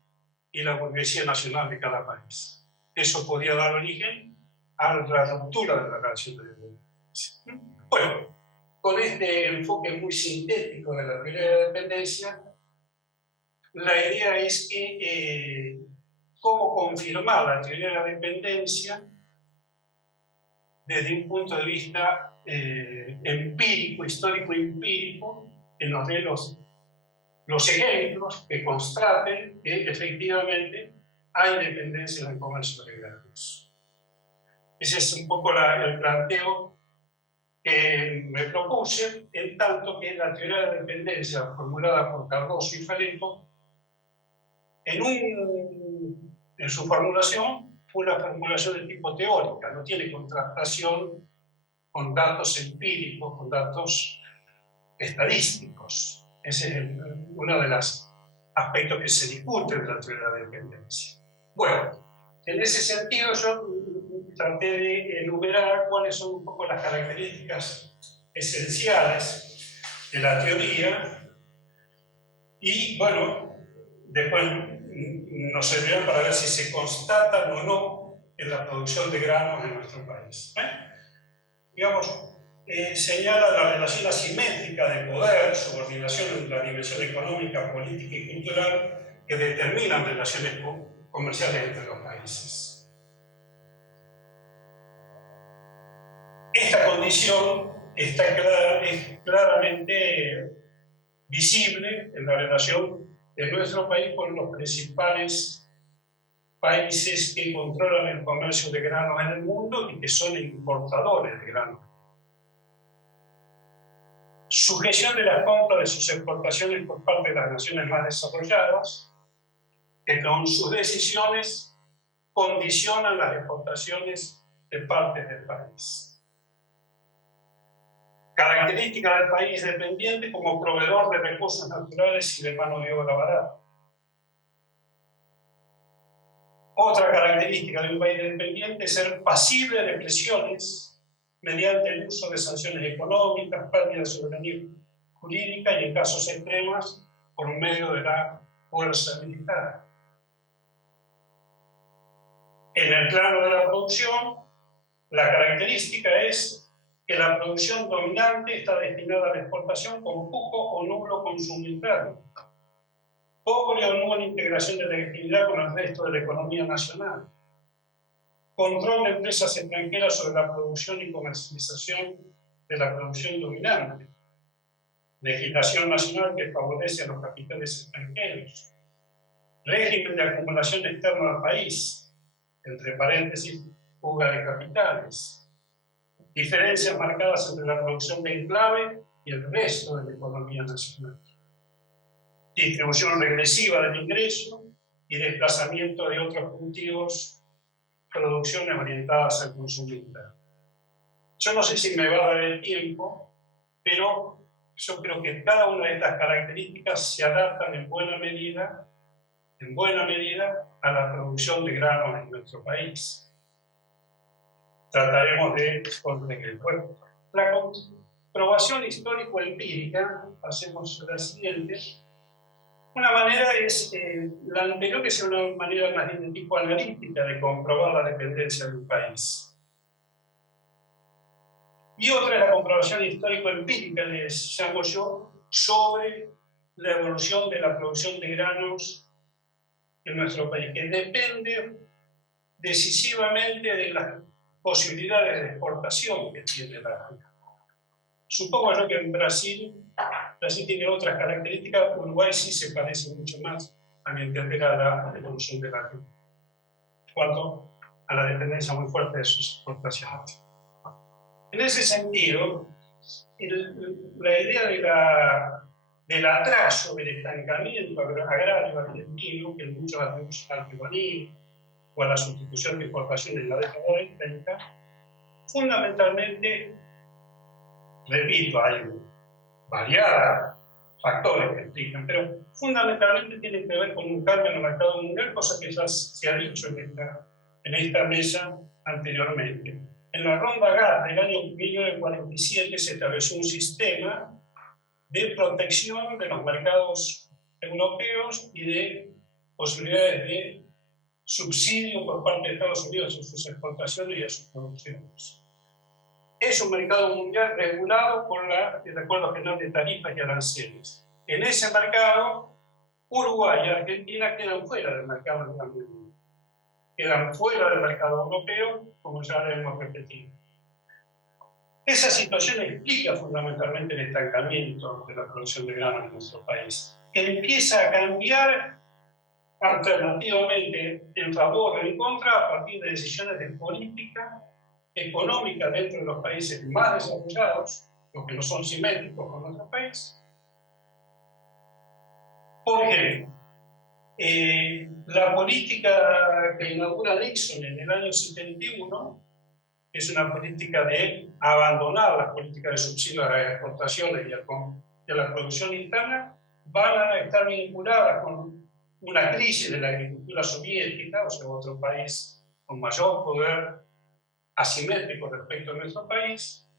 y la burguesía nacional de cada país. Eso podía dar origen a la ruptura de la relación de dependencia. Bueno, con este enfoque muy sintético de la teoría de la dependencia, la idea es que cómo confirmar la teoría de la dependencia desde un punto de vista empírico, histórico-empírico, que nos dé los ejemplos que constaten que efectivamente hay dependencia en el comercio de granos. Ese es un poco el planteo que me propuse, en tanto que la teoría de la dependencia formulada por Cardoso y Faleto, en su formulación, fue una formulación de tipo teórica, no tiene contrastación con datos empíricos, con datos estadísticos. Ese es uno de los aspectos que se discuten en la teoría de la dependencia. Bueno, en ese sentido yo traté de enumerar cuáles son un poco las características esenciales de la teoría y, bueno, después nos servirán para ver si se constatan o no en la producción de granos en nuestro país. Digamos, señala la relación asimétrica de poder, subordinación entre la dimensión económica, política y cultural que determinan relaciones comerciales entre los países. Esta condición es claramente visible en la relación de nuestro país con los principales países que controlan el comercio de granos en el mundo y que son importadores de granos. Sujeción de las compras de sus exportaciones por parte de las naciones más desarrolladas, que con sus decisiones condicionan las exportaciones de partes del país. Característica del país dependiente como proveedor de recursos naturales y de mano de obra barata. Otra característica de un país dependiente es ser pasible de presiones mediante el uso de sanciones económicas, pérdida de soberanía jurídica y, en casos extremos, por medio de la fuerza militar. En el plano de la producción, la característica es que la producción dominante está destinada a la exportación con poco o nulo consumo interno, pobre o nula integración de la actividad con el resto de la economía nacional, control de empresas extranjeras sobre la producción y comercialización de la producción dominante, legislación nacional que favorece a los capitales extranjeros, régimen de acumulación externa al país, entre paréntesis, fuga de capitales, diferencias marcadas entre la producción de enclave y el resto de la economía nacional, distribución regresiva del ingreso y desplazamiento de otros cultivos, producciones orientadas al consumo interno. Yo no sé si me va a dar el tiempo, pero yo creo que cada una de estas características se adaptan en buena medida a la producción de granos en nuestro país. Trataremos de conseguir. Bueno, la comprobación histórico-empírica, pasemos a la siguiente. Una manera es la anterior, que sea una manera más de tipo analítica de comprobar la dependencia de un país. Y otra es la comprobación histórico-empírica, les llamo yo, sobre la evolución de la producción de granos en nuestro país, que depende decisivamente de las posibilidades de exportación que tiene la África. Supongo yo que en Brasil tiene otras características. Uruguay sí se parece mucho más, a mi entender, a la evolución de la África, en cuanto a la dependencia muy fuerte de sus exportaciones. En ese sentido, la idea del atraso, del estancamiento agrario argentino, que muchos atribuyen al peronismo o a la sustitución de exportaciones en la década de 30, fundamentalmente, repito, hay variados factores que explican, pero fundamentalmente tienen que ver con un cambio en el mercado mundial, cosa que ya se ha dicho en esta mesa anteriormente. En la ronda GATT del año 1947 se estableció un sistema de protección de los mercados europeos y de posibilidades de subsidio por parte de Estados Unidos a sus exportaciones y a sus producciones. es un mercado mundial regulado por el Acuerdo General de Tarifas y Aranceles. En ese mercado, Uruguay y Argentina quedan fuera del mercado mundial. Quedan fuera del mercado europeo, como ya lo hemos repetido. Esa situación explica fundamentalmente el estancamiento de la producción de grano en nuestro país. Empieza a cambiar alternativamente en favor o en contra a partir de decisiones de política económica dentro de los países más desarrollados, los que no son simétricos con nuestro país. Por ejemplo, la política que inaugura Nixon en el año 71 es una política de abandonar la política de subsidio a las exportaciones y a la producción interna, van a estar vinculadas con una crisis de la agricultura soviética, o sea, otro país con mayor poder asimétrico respecto a nuestro país,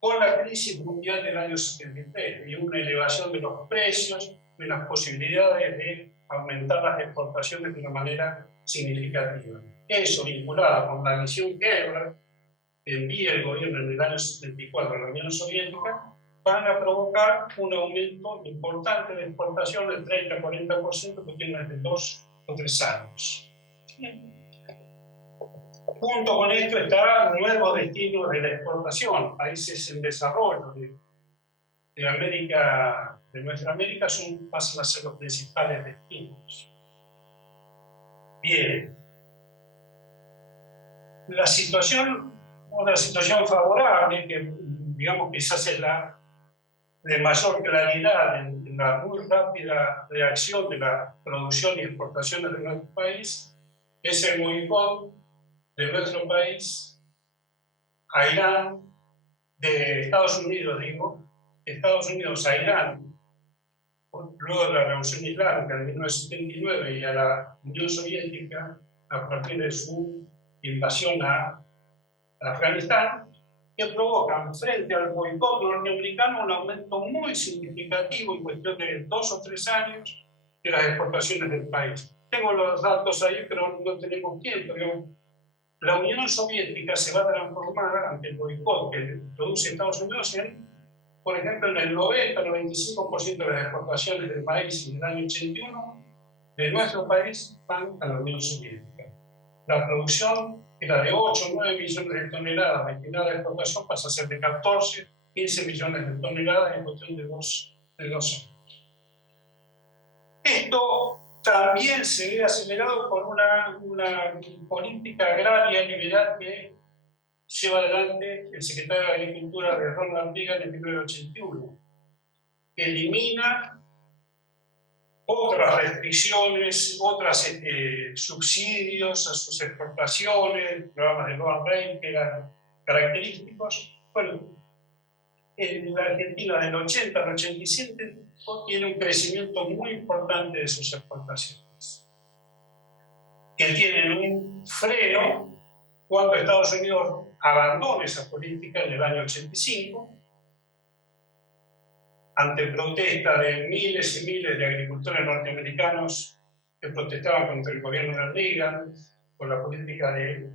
con la crisis mundial del año 73 y una elevación de los precios y las posibilidades de aumentar las exportaciones de una manera significativa. Eso, vinculado con la misión Gebel que envía el gobierno en el año 74 a la Unión Soviética, van a provocar un aumento importante de exportación del 30-40% que tiene desde 2 o 3 años. Junto con esto está nuevos destinos de la exportación. Países en desarrollo de América, de nuestra América, pasan a ser los principales destinos. Bien. Una situación favorable, que digamos quizás es la de mayor claridad en la muy rápida reacción de la producción y exportaciones de nuestro país, es el boicot de nuestro país a Irán, de Estados Unidos, Estados Unidos a Irán, luego de la Revolución Islámica de 1979 y a la Unión Soviética a partir de su invasión a Afganistán, que provocan frente al boicot norteamericano un aumento muy significativo en cuestión de 2 o 3 años de las exportaciones del país. Tengo los datos ahí, pero no tenemos tiempo. La Unión Soviética se va a transformar ante el boicot que produce Estados Unidos por ejemplo, en el 90-95% de las exportaciones del país en el año 81 de nuestro país van a la Unión Soviética. La producción era de 8 o 9 millones de toneladas destinada a exportación, pasa a ser de 14, 15 millones de toneladas en cuestión de 2 años. Esto también se ve acelerado por una política agraria liberal que lleva adelante el secretario de Agricultura de Ronald Reagan en 1981, que elimina otras restricciones, otros subsidios a sus exportaciones, programas de Loan Rate que eran característicos. Bueno, en la Argentina del 80 al 87 tiene un crecimiento muy importante de sus exportaciones, que tienen un freno cuando Estados Unidos abandona esa política en el año 85, ante protesta de miles y miles de agricultores norteamericanos que protestaban contra el gobierno de Reagan por la política de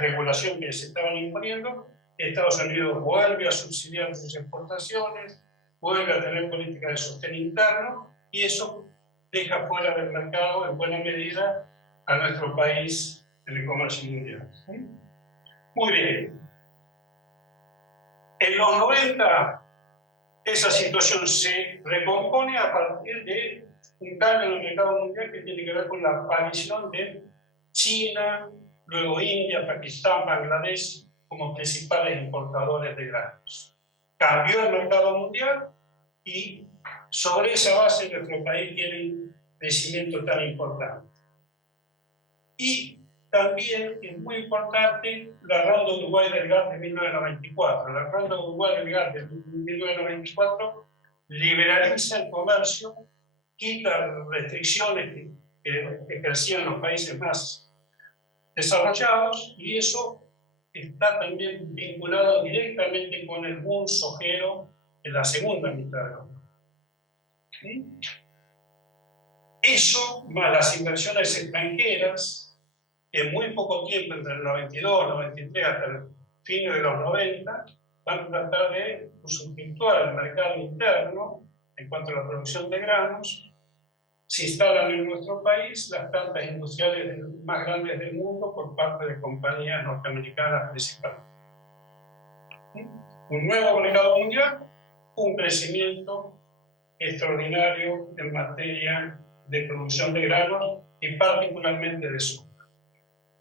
regulación que se estaban imponiendo. Estados Unidos vuelve a subsidiar sus exportaciones, vuelve a tener política de sostén interno y eso deja fuera del mercado en buena medida a nuestro país en el comercio mundial. Muy bien. En los 90 esa situación se recompone a partir de un cambio en el mercado mundial que tiene que ver con la aparición de China, luego India, Pakistán, Bangladesh como principales importadores de granos. Cambió el mercado mundial y sobre esa base nuestro país tiene un crecimiento tan importante. Y también es muy importante la Ronda Uruguay del Gas de 1994. La Ronda Uruguay del Gas de 1994 liberaliza el comercio, quita restricciones que ejercían los países más desarrollados y eso está también vinculado directamente con el boom sojero en la segunda mitad de los años. ¿Sí? Eso, más las inversiones extranjeras, en muy poco tiempo, entre el 92, 93 hasta el fin de los 90, van a tratar de usufructuar el mercado interno en cuanto a la producción de granos. Se instalan en nuestro país las plantas industriales más grandes del mundo por parte de compañías norteamericanas principalmente. Un nuevo mercado mundial, un crecimiento extraordinario en materia de producción de granos y particularmente de soja,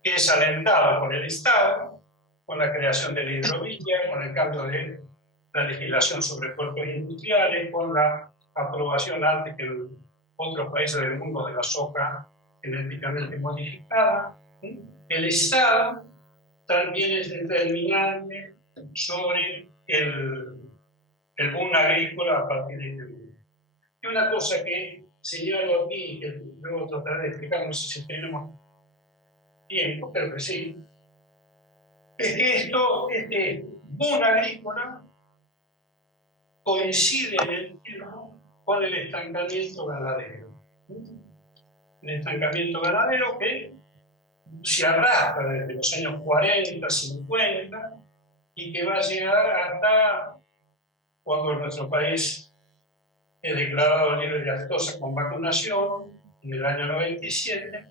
que es alentado por el Estado, con la creación de la hidrovía, con el cambio de la legislación sobre puertos industriales, con la aprobación antes que en otros países del mundo de la soja genéticamente modificada. El Estado también es determinante sobre el boom agrícola a partir de este momento. Y una cosa que señalo aquí, que luego trataré de explicar, no sé si tenemos tiempo, pero que sí, es que este boom agrícola coincide en el tiempo con el estancamiento ganadero. El estancamiento ganadero que se arrastra desde los años 40, 50 y que va a llegar hasta cuando nuestro país es declarado libre de aftosa con vacunación en el año 97,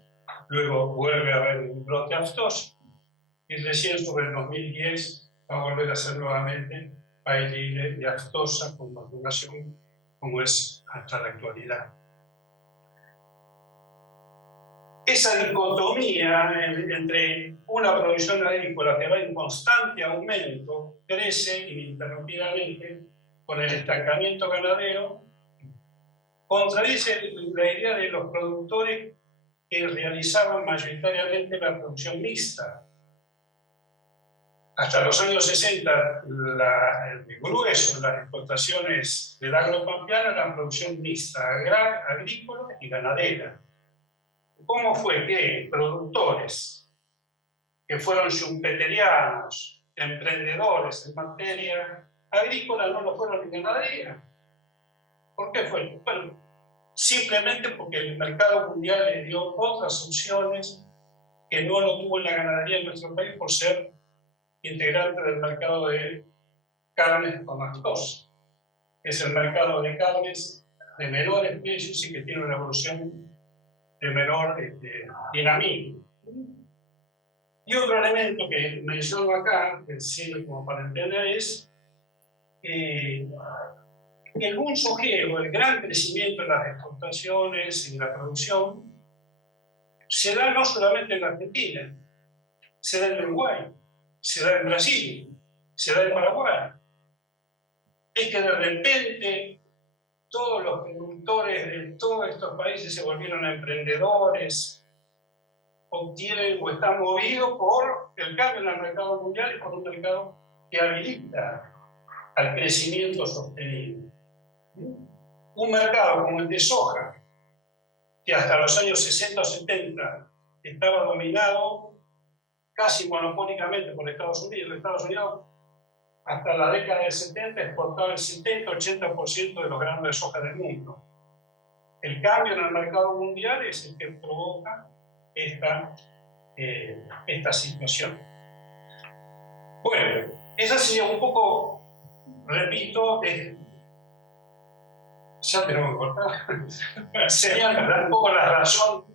luego vuelve a haber un brote aftoso y recién sobre el 2010 va a volver a ser nuevamente país libre de aftosa con vacunación, como es hasta la actualidad. Esa dicotomía entre una producción agrícola que va en constante aumento, crece ininterrumpidamente con el estancamiento ganadero, contradice la idea de los productores que realizaban mayoritariamente la producción mixta. Hasta los años 60, el grueso de las explotaciones del agropampeano era producción mixta, agrícola y ganadera. ¿Cómo fue que productores que fueron schumpeterianos, emprendedores en materia agrícola, no lo fueron en ganadería? ¿Por qué fue? Bueno, simplemente porque el mercado mundial le dio otras opciones que no lo tuvo en la ganadería en nuestro país por ser integrante del mercado de carnes con lactosa. Es el mercado de carnes de menores precios y que tiene una evolución de menor dinamismo. Y otro elemento que menciono acá, que sirve como para entender, es el boom sojero, el gran crecimiento en las exportaciones y en la producción, se da no solamente en la Argentina, se da en Uruguay, se da en Brasil, se da en Paraguay. Es que de repente todos los productores de todos estos países se volvieron emprendedores, obtienen o están movidos por el cambio en el mercado mundial y por un mercado que habilita al crecimiento sostenible. Un mercado como el de soja, que hasta los años 60 o 70 estaba dominado casi monopólicamente por Estados Unidos. Estados Unidos hasta la década del 70 exportaba el 70-80% de los granos de soja del mundo. El cambio en el mercado mundial es el que provoca esta situación. Bueno, esa sería un poco, repito, ya tenemos que cortar, sería un poco la razón,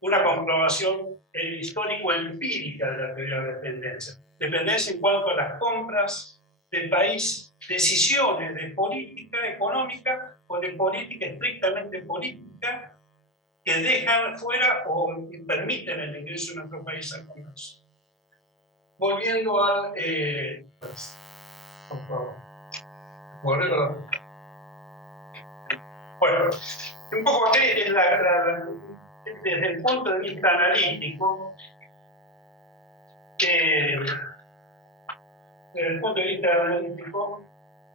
una comprobación histórico-empírica de la teoría de dependencia. Dependencia en cuanto a las compras del país, decisiones de política económica o de política estrictamente política que dejan fuera o permiten el ingreso de nuestro país al comercio. Volviendo al... por favor. Bueno, un poco aquí desde el punto de vista analítico,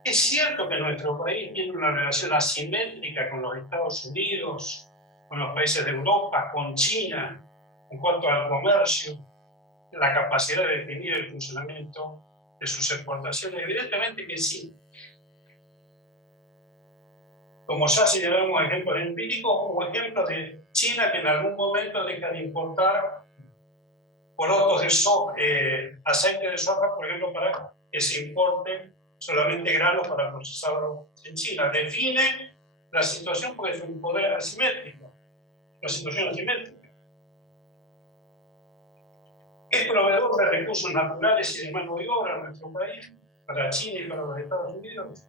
es cierto que nuestro país tiene una relación asimétrica con los Estados Unidos, con los países de Europa, con China, en cuanto al comercio, la capacidad de definir el funcionamiento de sus exportaciones. Evidentemente que sí. Como ya señalamos ejemplos empíricos o ejemplos de China que en algún momento deja de importar porotos de soja, aceite de soja, por ejemplo, para que se importe solamente granos para procesarlo en China. Define la situación porque es un poder asimétrico, una situación asimétrica. Es proveedor de recursos naturales y de mano de obra en nuestro país, para China y para los Estados Unidos.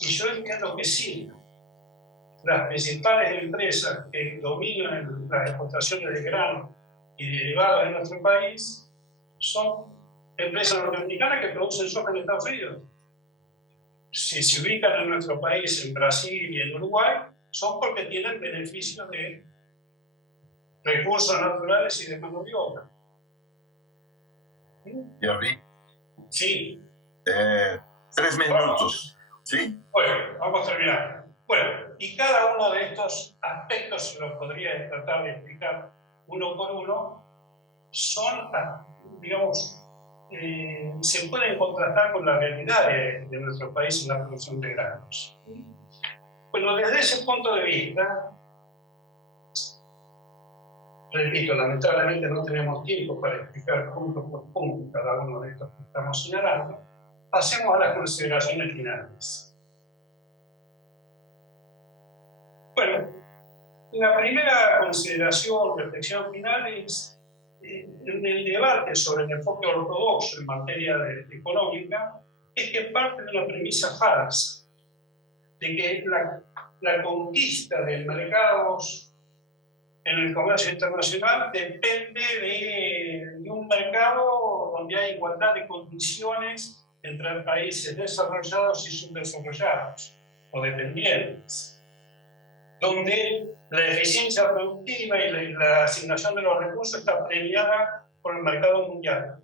Y yo entiendo que sí. Las principales empresas que dominan las exportaciones de grano y derivados en nuestro país son empresas norteamericanas que producen soja en Estados Unidos. Si se ubican en nuestro país, en Brasil y en Uruguay, son porque tienen beneficios de recursos naturales y de mano de obra. Ya vi. Sí. 3 minutos, ¿sí? Bueno, vamos a terminar. Bueno, y cada uno de estos aspectos, se los podría tratar de explicar uno por uno, son, digamos, se pueden contrastar con la realidad de nuestro país en la producción de granos. Bueno, desde ese punto de vista, repito, lamentablemente no tenemos tiempo para explicar punto por punto cada uno de estos que estamos señalando. Pasemos a las consideraciones finales. Bueno, la primera consideración, reflexión final es en el debate sobre el enfoque ortodoxo en materia económica, es que parte de una premisa falsa, de que la conquista de mercados en el comercio internacional depende de un mercado donde hay igualdad de condiciones entre países desarrollados y subdesarrollados o dependientes, donde la eficiencia productiva y la asignación de los recursos está premiada por el mercado mundial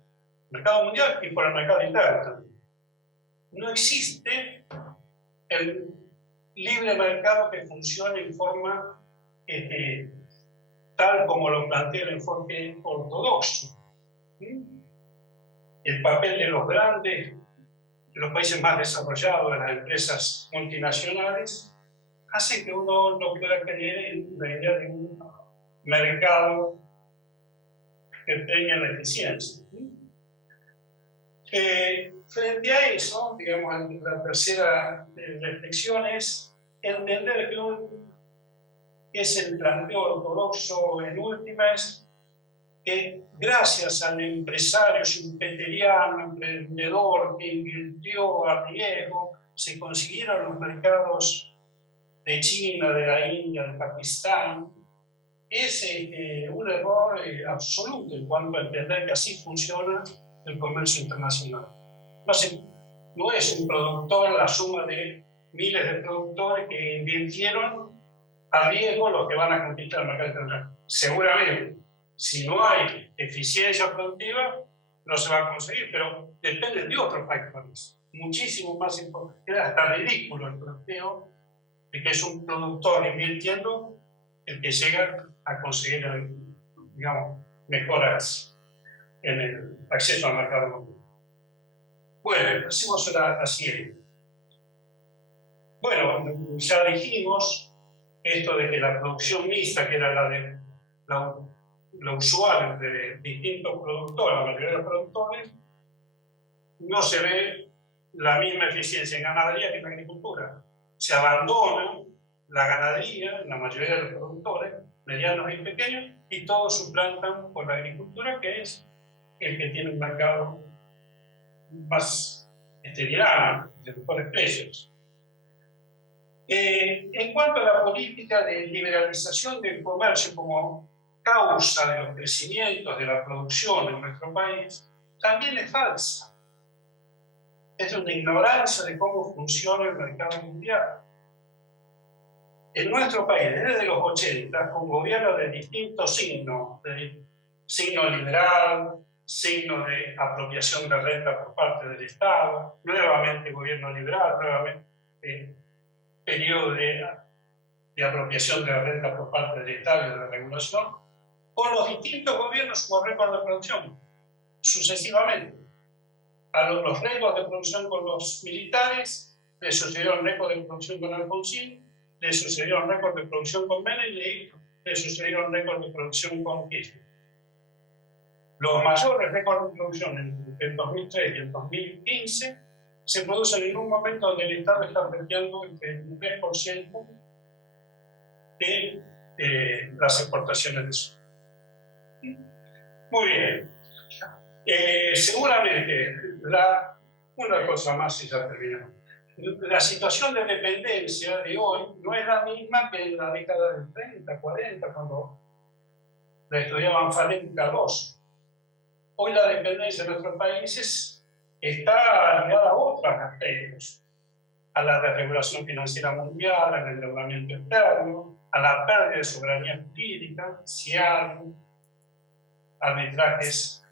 y por el mercado interno también. No existe el libre mercado que funcione en forma tal como lo plantea el enfoque ortodoxo. El papel de los grandes, de los países más desarrollados, de las empresas multinacionales, hace que uno no pueda creer en la idea de un mercado que premia la eficiencia. Frente a eso, digamos, la tercera reflexión es entender que es el planteo ortodoxo en últimas, que gracias al empresario schumpeteriano, emprendedor que invirtió a riesgo, se consiguieron los mercados de China, de la India, de Pakistán. Es un error absoluto en cuanto a entender que así funciona el comercio internacional. No es un productor la suma de miles de productores que invirtieron a riesgo los que van a conquistar el mercado internacional. Seguramente, si no hay eficiencia productiva, no se va a conseguir, pero depende de otros factores, muchísimo más importantes. Era hasta ridículo el planteo de que es un productor invirtiendo el que llega a conseguir, digamos, mejoras en el acceso al mercado mundial. Bueno, pasemos a la siguiente. Bueno, ya dijimos esto de que la producción mixta, que era la usual entre distintos productores, la mayoría de los productores, no se ve la misma eficiencia en ganadería que en agricultura. Se abandona la ganadería, la mayoría de los productores, medianos y pequeños, y todos suplantan por la agricultura, que es el que tiene un mercado más dinámico, de mejores precios. En cuanto a la política de liberalización del comercio como causa de los crecimientos de la producción en nuestro país, también es falsa. Es una ignorancia de cómo funciona el mercado mundial. En nuestro país, desde los 80, con gobiernos de distintos signos, signo liberal, signo de apropiación de renta por parte del Estado, nuevamente gobierno liberal, nuevamente periodo de apropiación de la renta por parte del Estado y de la regulación, con los distintos gobiernos hubo récord de producción, sucesivamente. A los récords de producción con los militares, le sucedieron récord de producción con Alfonsín, le sucedieron récord de producción con Menem y le sucedieron récord de producción con Kirchner. Los mayores récords de producción entre el 2003 y el 2015 se producen en un momento donde el Estado está perdiendo entre el 3% de las exportaciones de soja. Muy bien. Seguramente, una cosa más y ya terminamos. La situación de dependencia de hoy no es la misma que en la década del 30, 40, cuando la estudiaban Falén y Cardoso. Hoy la dependencia de nuestros países está ligada a otros aspectos, a la desregulación financiera mundial, al endeudamiento externo, a la pérdida de soberanía jurídica, CIAR, arbitrajes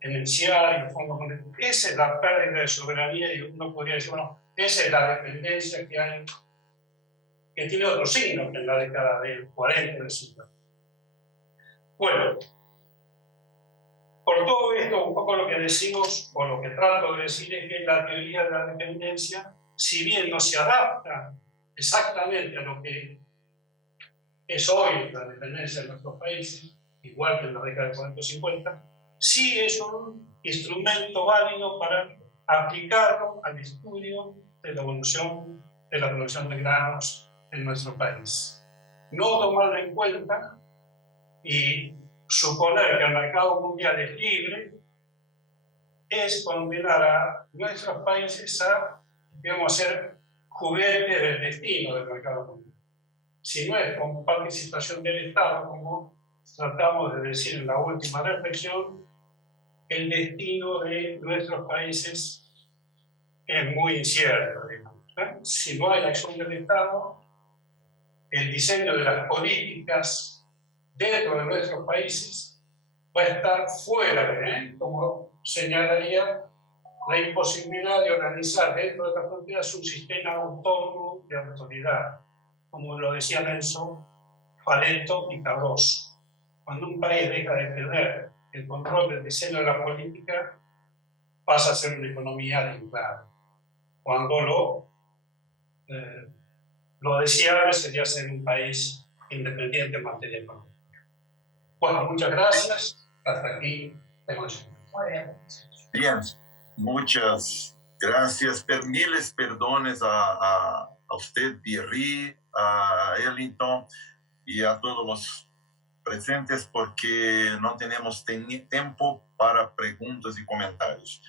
en el CIAR y el Fondo Monetario. Esa es la pérdida de soberanía y uno podría decir, bueno, esa es la dependencia que hay, que tiene otro signo que en la década del 40, del 50. Bueno, por todo esto, un poco lo que decimos, o lo que trato de decir, es que la teoría de la dependencia, si bien no se adapta exactamente a lo que es hoy la dependencia de nuestros países, igual que en la década de 40 o 50, sí es un instrumento válido para aplicarlo al estudio de la evolución de la producción de granos en nuestro país. No tomarlo en cuenta y suponer que el mercado mundial es libre es condenar a nuestros países a, digamos, ser juguete del destino del mercado mundial. Si no es con participación del Estado, como tratamos de decir en la última reflexión, el destino de nuestros países es muy incierto. Si no hay acción del Estado, el diseño de las políticas dentro de nuestros países va a estar fuera, como señalaría la imposibilidad de organizar dentro de las fronteras un sistema autónomo de autoridad, como lo decía Nelson, Faleto y Cardoso. Cuando un país deja de tener el control del diseño de la política, pasa a ser una economía aislada. Cuando lo deseable sería ser un país independiente en materia económica. Bueno, muchas gracias. Hasta aquí tenemos. Bien, muchas gracias. Miles perdones a usted, Pierre, a Ellington y a todos los presentes porque no tenemos tiempo para preguntas y comentarios.